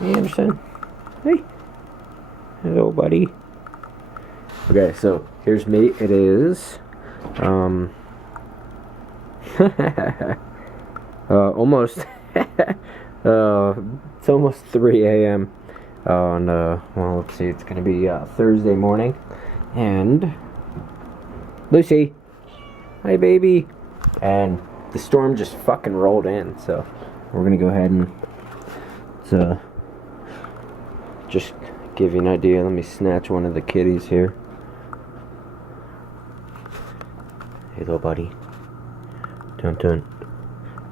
Anderson. Hey. Hello, buddy. Okay, so here's me. It is, almost, it's almost 3 a.m. on, well, let's see, it's gonna be, Thursday morning, and Lucy, hi, baby, and the storm just fucking rolled in, so we're gonna go ahead and, just give you an idea. Let me snatch one of the kitties here. Hey, little buddy. Dun dun.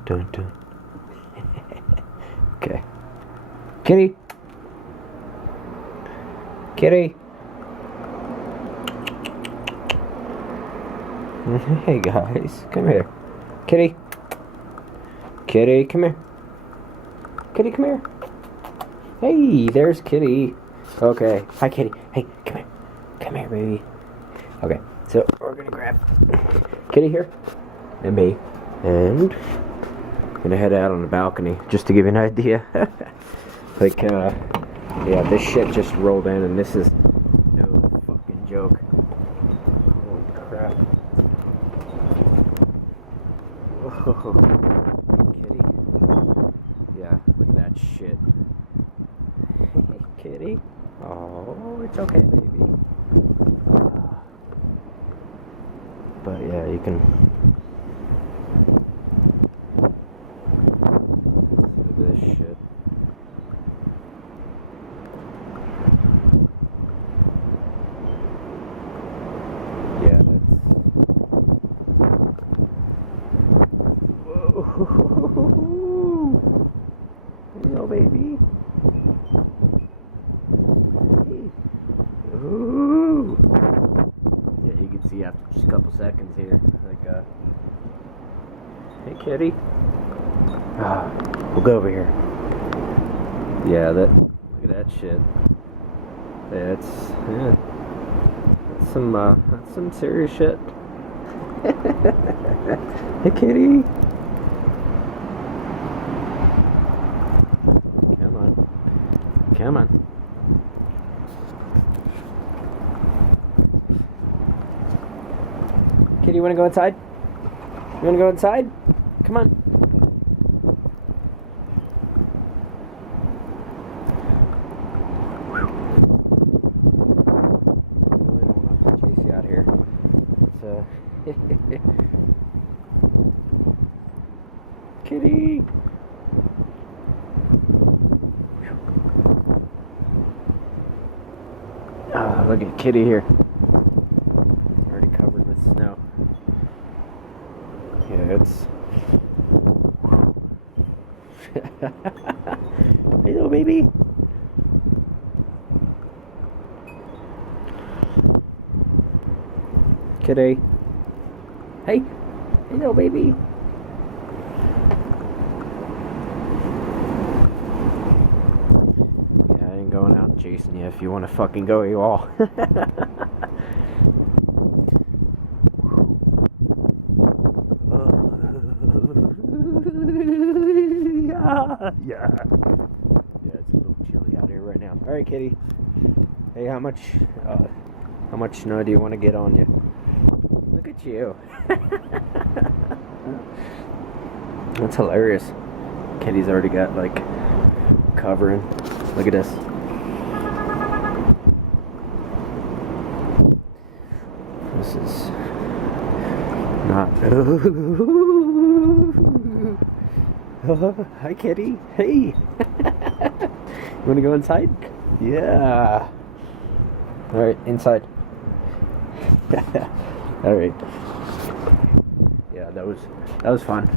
Dun dun. Okay. Kitty. Kitty. Hey, guys. Come here. Kitty. Kitty, come here. Kitty, come here. Hey, there's Kitty. Okay. Hi, Kitty. Hey, come here. Come here, baby. Okay, so we're gonna grab Kitty here and me, and gonna head out on the balcony just to give you an idea. Like, yeah, this shit just rolled in, and this is no fucking joke. Holy crap. Whoa. Kitty. Yeah, look at that shit. Hey, Kitty. Oh, it's okay, baby. But yeah, you can see this shit. Yeah, whoa. Hello, baby. Ooh. Yeah, you can see after just a couple seconds here, like, hey, Kitty. We'll go over here. Yeah, look at that shit. That's some serious shit. Hey, Kitty. Come on. Come on. Kitty, you wanna go inside? You wanna go inside? Come on. Chase you out here. So, Kitty. Look at Kitty here. Already covered with snow. Yeah, it's. Hey, little baby. Kitty. Hey. Hey, little baby. Yeah, I ain't going out chasing you. If you want to fucking go, you all. Yeah. Yeah, it's a little chilly out here right now. All right, Kitty. Hey, how much snow do you want to get on you? Look at you. That's hilarious. Kitty's already got, like, covering. Look at this. This is not. Hi, Kitty. Hey. You want to go inside? Yeah. All right, inside. All right. Yeah, that was fun.